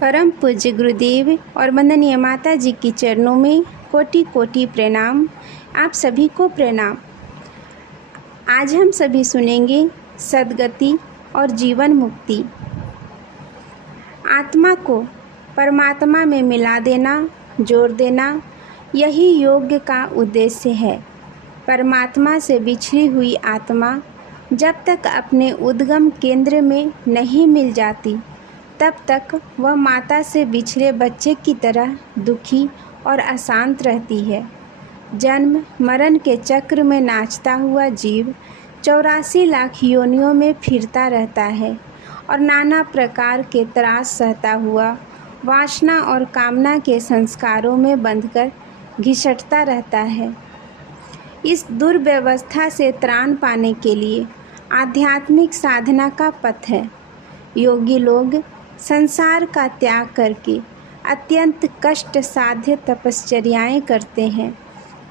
परम पूज्य गुरुदेव और वंदनीय माता जी की चरणों में कोटि कोटि प्रणाम। आप सभी को प्रणाम। आज हम सभी सुनेंगे सद्गति और जीवन मुक्ति। आत्मा को परमात्मा में मिला देना, जोड़ देना, यही योग का उद्देश्य है। परमात्मा से बिछड़ी हुई आत्मा जब तक अपने उद्गम केंद्र में नहीं मिल जाती, तब तक वह माता से बिछड़े बच्चे की तरह दुखी और अशांत रहती है। जन्म मरण के चक्र में नाचता हुआ जीव 84 लाख योनियों में फिरता रहता है और नाना प्रकार के त्रास सहता हुआ वासना और कामना के संस्कारों में बंधकर घिसटता रहता है। इस दुर्व्यवस्था से त्राण पाने के लिए आध्यात्मिक साधना का पथ है। योगी लोग संसार का त्याग करके अत्यंत कष्ट साध्य तपश्चर्याएं करते हैं,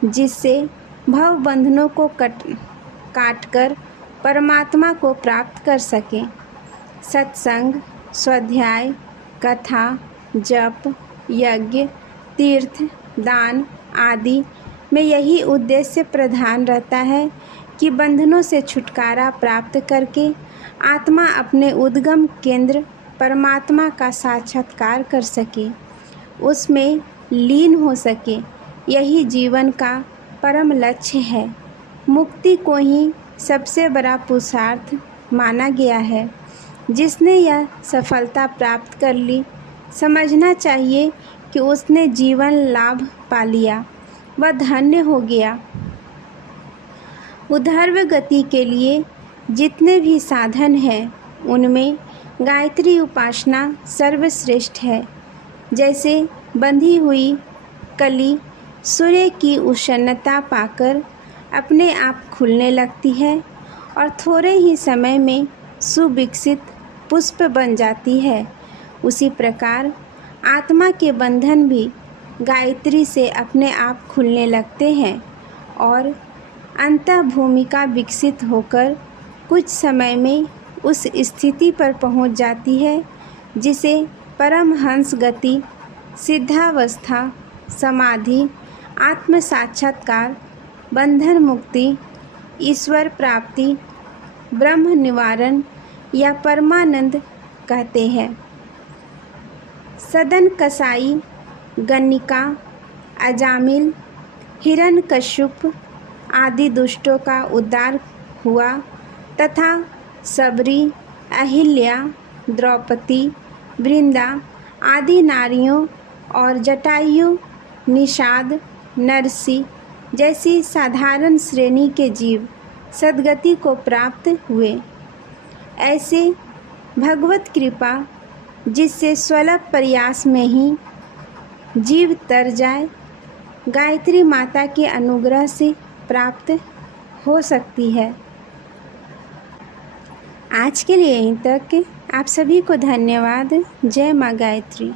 जिससे भव बंधनों को काटकर परमात्मा को प्राप्त कर सकें। सत्संग, स्वाध्याय, कथा, जप, यज्ञ, तीर्थ, दान आदि में यही उद्देश्य प्रधान रहता है कि बंधनों से छुटकारा प्राप्त करके आत्मा अपने उद्गम केंद्र परमात्मा का साक्षात्कार कर सके, उसमें लीन हो सके। यही जीवन का परम लक्ष्य है। मुक्ति को ही सबसे बड़ा पुरुषार्थ माना गया है। जिसने यह सफलता प्राप्त कर ली, समझना चाहिए कि उसने जीवन लाभ पा लिया, वह धन्य हो गया। ऊर्ध्व गति के लिए जितने भी साधन हैं, उनमें गायत्री उपासना सर्वश्रेष्ठ है। जैसे बंधी हुई कली सूर्य की उष्णता पाकर अपने आप खुलने लगती है और थोड़े ही समय में सुविकसित पुष्प बन जाती है, उसी प्रकार आत्मा के बंधन भी गायत्री से अपने आप खुलने लगते हैं और अंतः भूमिका विकसित होकर कुछ समय में उस स्थिति पर पहुंच जाती है जिसे परमहंस गति, सिद्धावस्था, समाधि, आत्म साक्षात्कार, बंधन मुक्ति, ईश्वर प्राप्ति, ब्रह्म निवारण या परमानंद कहते हैं। सदन कसाई, गन्निका, अजामिल, हिरण्यकश्यप आदि दुष्टों का उद्धार हुआ तथा सबरी, अहिल्या, द्रौपदी, वृंदा आदि नारियों और जटायु, निषाद, नरसी जैसी साधारण श्रेणी के जीव सद्गति को प्राप्त हुए। ऐसे भगवत कृपा जिससे स्वल्प प्रयास में ही जीव तर जाए, गायत्री माता के अनुग्रह से प्राप्त हो सकती है। आज के लिए यहीं तक। आप सभी को धन्यवाद। जय माँ गायत्री।